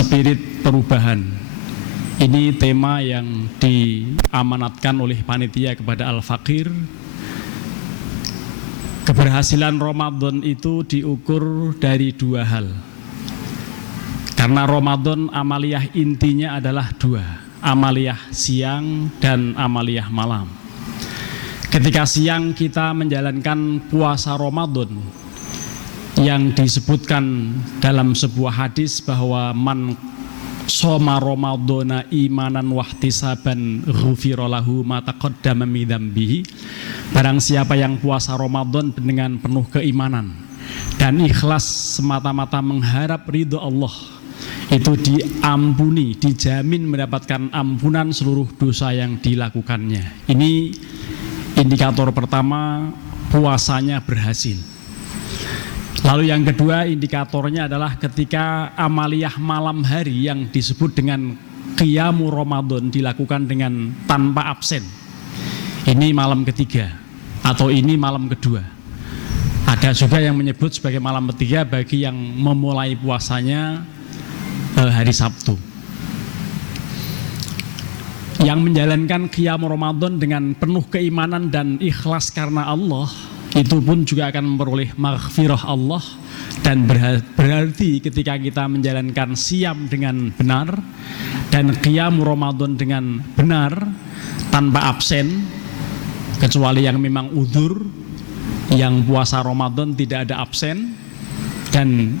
spirit perubahan. Ini tema yang diamanatkan oleh panitia kepada Al-Fakir. Keberhasilan Ramadan itu diukur dari dua hal. Karena Ramadan amaliyah intinya adalah dua, amaliyah siang dan amaliyah malam. Ketika siang kita menjalankan puasa Ramadan yang disebutkan dalam sebuah hadis bahwa man shoma ramadhana imanan wahtisaban ghufira lahu ma taqaddama min dzambihi. Barang siapa yang puasa Ramadan dengan penuh keimanan dan ikhlas semata-mata mengharap ridho Allah, itu diampuni, dijamin mendapatkan ampunan seluruh dosa yang dilakukannya. Ini indikator pertama, puasanya berhasil. Lalu yang kedua, indikatornya adalah ketika amaliyah malam hari yang disebut dengan qiyamu Ramadan dilakukan dengan tanpa absen. Ini malam ketiga atau ini malam kedua. Ada juga yang menyebut sebagai malam ketiga bagi yang memulai puasanya hari Sabtu. Yang menjalankan qiyam Ramadan dengan penuh keimanan dan ikhlas karena Allah, itu pun juga akan memperoleh maghfirah Allah. Dan berarti ketika kita menjalankan siam dengan benar dan qiyam Ramadan dengan benar tanpa absen, kecuali yang memang udzur, yang puasa Ramadan tidak ada absen, dan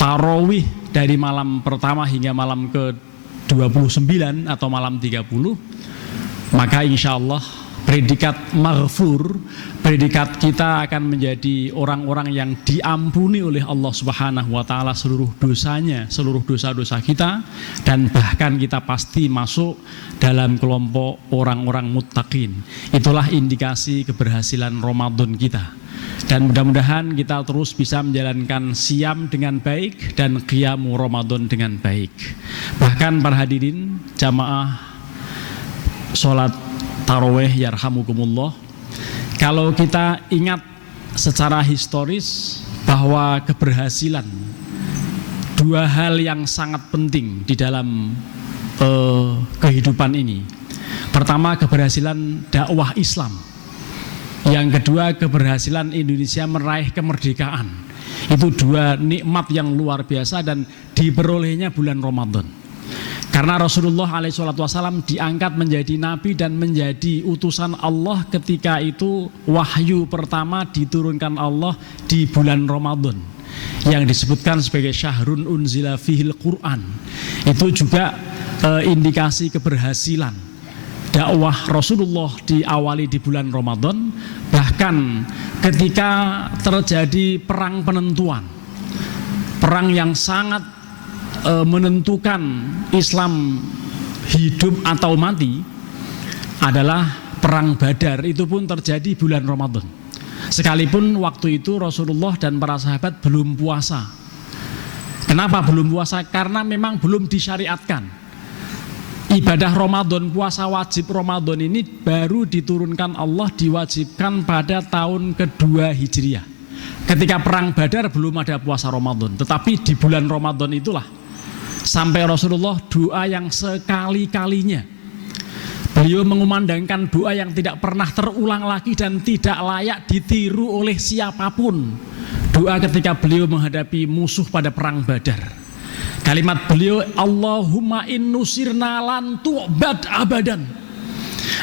tarawih dari malam pertama hingga malam ke-29 atau malam 30, maka insya Allah predikat maghfur, predikat kita akan menjadi orang-orang yang diampuni oleh Allah Subhanahu wa Ta'ala seluruh dosanya, seluruh dosa-dosa kita, dan bahkan kita pasti masuk dalam kelompok orang-orang muttaqin. Itulah indikasi keberhasilan Ramadan kita. Dan mudah-mudahan kita terus bisa menjalankan siam dengan baik dan qiyamu Ramadan dengan baik. Bahkan para hadirin jamaah sholat tarawih yarhamukumullah, kalau kita ingat secara historis bahwa keberhasilan dua hal yang sangat penting di dalam kehidupan ini. Pertama, keberhasilan dakwah Islam. Yang kedua, keberhasilan Indonesia meraih kemerdekaan. Itu dua nikmat yang luar biasa dan diperolehnya bulan Ramadan. Karena Rasulullah SAW diangkat menjadi nabi dan menjadi utusan Allah ketika itu wahyu pertama diturunkan Allah di bulan Ramadan yang disebutkan sebagai syahrun unzila fihil Quran. Itu juga indikasi keberhasilan dakwah Rasulullah diawali di bulan Ramadan. Bahkan ketika terjadi perang penentuan, perang yang sangat menentukan Islam hidup atau mati, adalah perang Badar. Itu pun terjadi bulan Ramadan. Sekalipun waktu itu Rasulullah dan para sahabat belum puasa. Kenapa belum puasa? Karena memang belum disyariatkan. Ibadah Ramadan, puasa wajib Ramadan ini baru diturunkan Allah, diwajibkan pada tahun kedua Hijriah. Ketika perang Badar belum ada puasa Ramadan, tetapi di bulan Ramadan itulah sampai Rasulullah doa yang sekali-kalinya beliau mengumandangkan doa yang tidak pernah terulang lagi dan tidak layak ditiru oleh siapapun. Doa ketika beliau menghadapi musuh pada perang Badar. Kalimat beliau, Allahumma innusirna lan tu'bad abadan.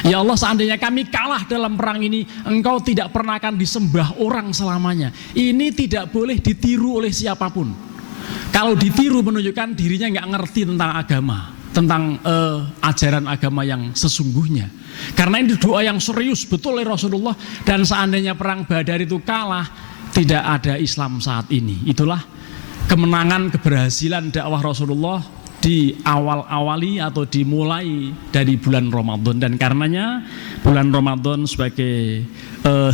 Ya Allah, seandainya kami kalah dalam perang ini, Engkau tidak pernah akan disembah orang selamanya. Ini tidak boleh ditiru oleh siapapun. Kalau ditiru menunjukkan dirinya nggak ngerti tentang agama, tentang ajaran agama yang sesungguhnya. Karena ini doa yang serius betul oleh Rasulullah. Dan seandainya perang Badar itu kalah, tidak ada Islam saat ini. Itulah kemenangan, keberhasilan dakwah Rasulullah diawali atau dimulai dari bulan Ramadan. Dan karenanya bulan Ramadan sebagai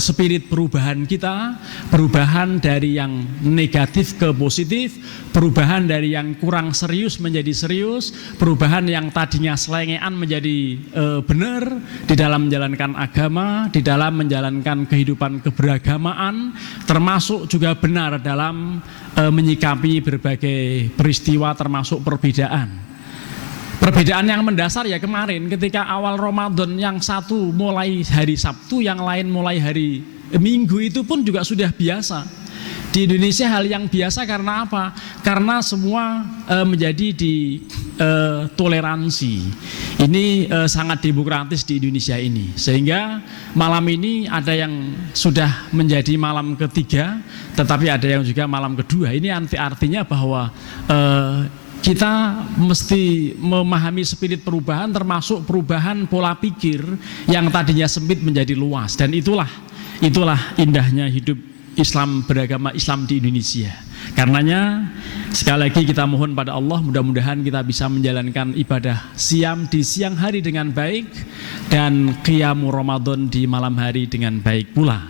spirit perubahan kita, perubahan dari yang negatif ke positif, perubahan dari yang kurang serius menjadi serius, perubahan yang tadinya selengean menjadi benar di dalam menjalankan agama, di dalam menjalankan kehidupan keberagamaan, termasuk juga benar dalam menyikapi berbagai peristiwa termasuk perbedaan perbedaan. Perbedaan yang mendasar ya kemarin ketika awal Ramadan yang satu mulai hari Sabtu, yang lain mulai hari Minggu, itu pun juga sudah biasa. Di Indonesia hal yang biasa karena apa? Karena semua menjadi toleransi. Ini sangat demokratis di Indonesia ini. Sehingga malam ini ada yang sudah menjadi malam ketiga, tetapi ada yang juga malam kedua. Ini artinya bahwa kita mesti memahami spirit perubahan, termasuk perubahan pola pikir yang tadinya sempit menjadi luas. Dan itulah indahnya hidup Islam, beragama Islam di Indonesia. Karenanya sekali lagi kita mohon pada Allah, mudah-mudahan kita bisa menjalankan ibadah siam di siang hari dengan baik dan qiyamul Ramadan di malam hari dengan baik pula.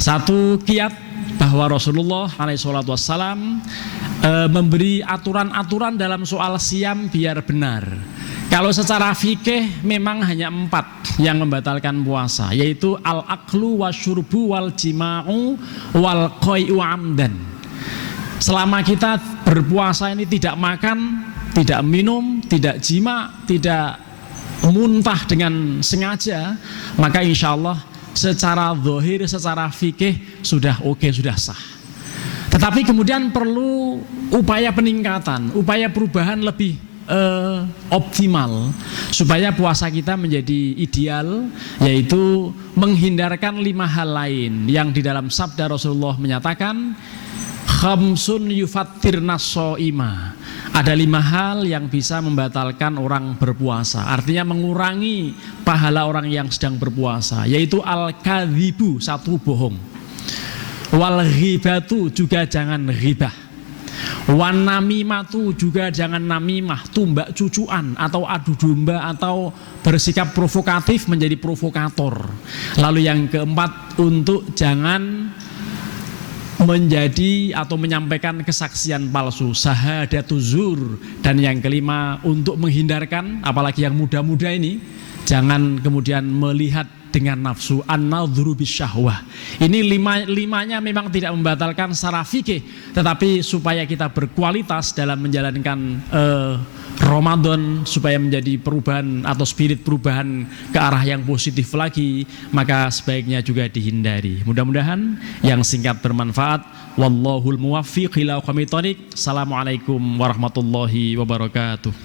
Satu kiat bahwa Rasulullah SAW memberi aturan-aturan dalam soal siam biar benar. Kalau secara fikih memang hanya 4 yang membatalkan puasa, yaitu al-aklu wasyurbu wal jima'u wal qai'u amdan. Selama kita berpuasa ini tidak makan, tidak minum, tidak jima, tidak muntah dengan sengaja, maka insya Allah secara zahir, secara fikih sudah oke, sudah sah. Tetapi kemudian perlu upaya peningkatan, upaya perubahan lebih optimal supaya puasa kita menjadi ideal, yaitu menghindarkan 5 hal lain yang di dalam sabda Rasulullah menyatakan khamsun yufattirnas shaima. Ada 5 hal yang bisa membatalkan orang berpuasa, artinya mengurangi pahala orang yang sedang berpuasa, yaitu al-kadzibu, 1 bohong, wal ghibatu, juga jangan ghibah, wan namimatu, juga jangan namimah, tumbak cucuan atau adu domba atau bersikap provokatif menjadi provokator. Lalu yang keempat, untuk jangan menjadi atau menyampaikan kesaksian palsu, syahadatuzur. Dan yang kelima, untuk menghindarkan, apalagi yang muda-muda ini, jangan kemudian melihat dengan nafsu, an-nadhuru bisyahwah. Ini 5-nya memang tidak membatalkan secara fikih, tetapi supaya kita berkualitas dalam menjalankan Ramadan, supaya menjadi perubahan atau spirit perubahan ke arah yang positif lagi, maka sebaiknya juga dihindari. Mudah-mudahan yang singkat bermanfaat. Wallahul muwaffiq ila aqwamit thoriq. Assalamualaikum warahmatullahi wabarakatuh.